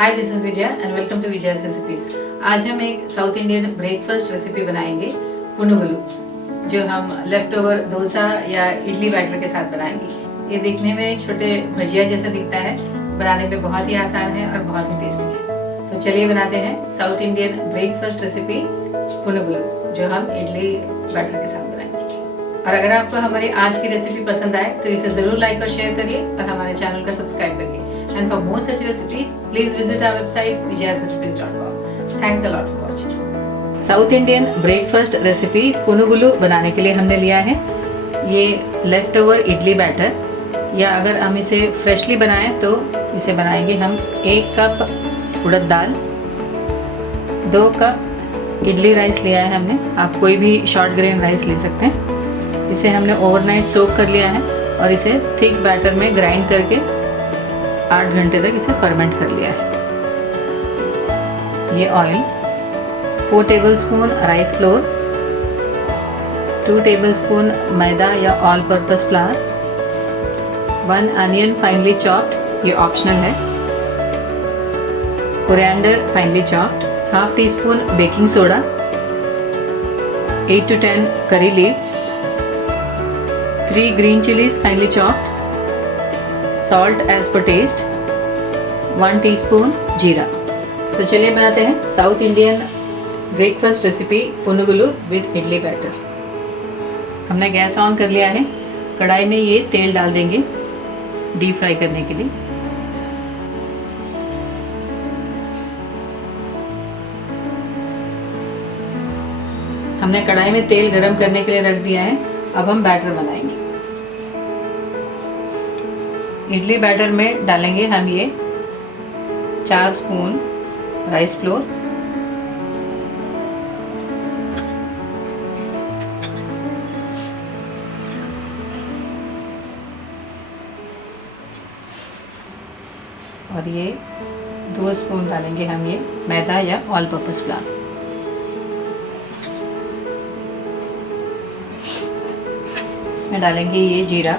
Hi, this is Vijay and welcome to Vijay's recipes. आज हम एक साउथ इंडियन ब्रेकफास्ट रेसिपी बनाएंगे, पुनुगुलु, जो हम लेफ्ट ओवर डोसा या इडली बैटर के साथ बनाएंगे। ये दिखने में छोटे भजिया जैसा दिखता है, बनाने में बहुत ही आसान है और बहुत ही टेस्टी है। तो चलिए बनाते हैं साउथ इंडियन ब्रेकफास्ट रेसिपी पुनुगुलु, जो हम इडली बैटर के साथ बनाएंगे। और अगर आपको हमारी आज की रेसिपी पसंद आए तो इसे जरूर लाइक और शेयर करिए और हमारे चैनल को सब्सक्राइब करिए। And for more such recipes, please visit our website vijayasrecipes.com. Thanks a lot for watching. South Indian breakfast recipe punugulu बनाने के लिए हमने लिया है ये लेफ्ट ओवर इडली बैटर, या अगर हम इसे फ्रेशली बनाएं तो इसे बनाएंगे हम 1 कप उड़द दाल, 2 कप इडली राइस लिया है हमने। आप कोई भी शॉर्ट ग्रेन राइस ले सकते हैं। इसे हमने ओवरनाइट सोक कर लिया है और इसे थिक बैटर में ग्राइंड करके 8 घंटे तक इसे फर्मेंट कर लिया है। ये oil, 4 tablespoon rice flour, 2 tablespoon maida या all purpose flour, 1 onion finely chopped, ये ऑप्शनल है, coriander finely chopped, half teaspoon baking soda, 8 to 10 curry leaves, 3 green chillies finely chopped, salt as per taste, 1 teaspoon jeera. तो चलिए बनाते हैं South Indian breakfast recipe punugulu with idli batter. हमने gas on कर लिया है। कढ़ाई में ये तेल डाल देंगे डीप फ्राई करने के लिए। हमने कढ़ाई में तेल गरम करने के लिए रख दिया है। अब हम बैटर बनाएंगे। इडली बैटर में डालेंगे हम ये 4 स्पून राइस फ्लोर, और ये 2 स्पून डालेंगे हम ये मैदा या ऑल पर्पस फ्लावर। इसमें डालेंगे ये जीरा,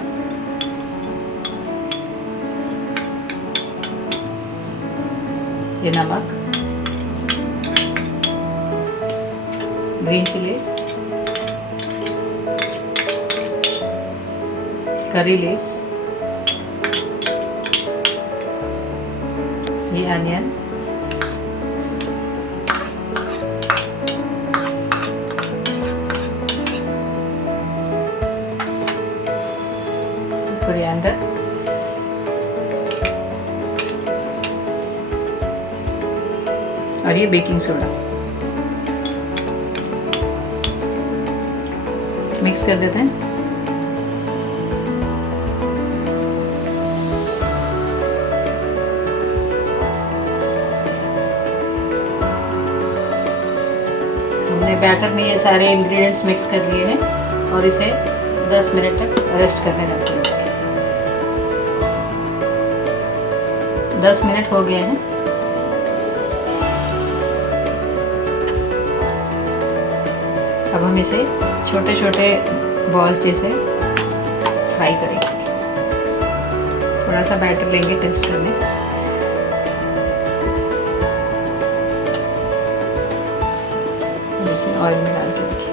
ये नमक, ग्रीन चिलीज, करी लीव्स, ये अनियन, कोरिएंडर, और ये बेकिंग सोडा। मिक्स कर देते हैं। हमने बैटर में ये सारे इंग्रेडिएंट्स मिक्स कर लिए हैं और इसे 10 मिनट तक रेस्ट करने रखते हैं। 10 मिनट हो गए हैं। अब हम इसे छोटे छोटे बॉल्स जैसे फ्राई करेंगे। थोड़ा सा बैटर लेंगे टेस्ट करने। जैसे ऑयल में डाल के रखिए।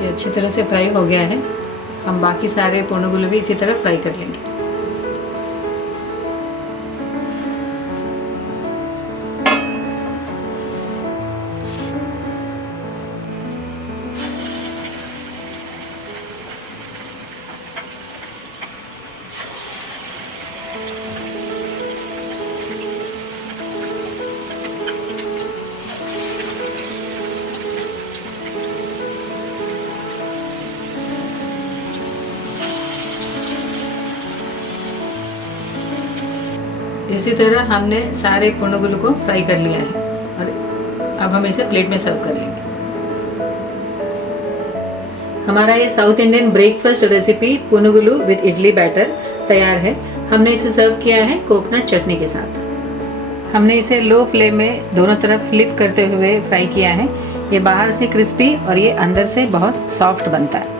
ये अच्छी तरह से फ्राई हो गया है। हम बाकी सारे पुनुगुलु भी इसी तरह फ्राई कर लेंगे। इसी तरह हमने सारे पुनुगुलु को फ्राई कर लिया है और अब हम इसे प्लेट में सर्व कर लेंगे। हमारा ये South Indian breakfast recipe punugulu with idli batter तैयार है। हमने इसे सर्व किया है कोकोनट चटनी के साथ। हमने इसे लो फ्लेम में दोनों तरफ फ्लिप करते हुए फ्राई किया है। ये बाहर से क्रिस्पी और ये अंदर से बहुत सॉफ्ट बनता है।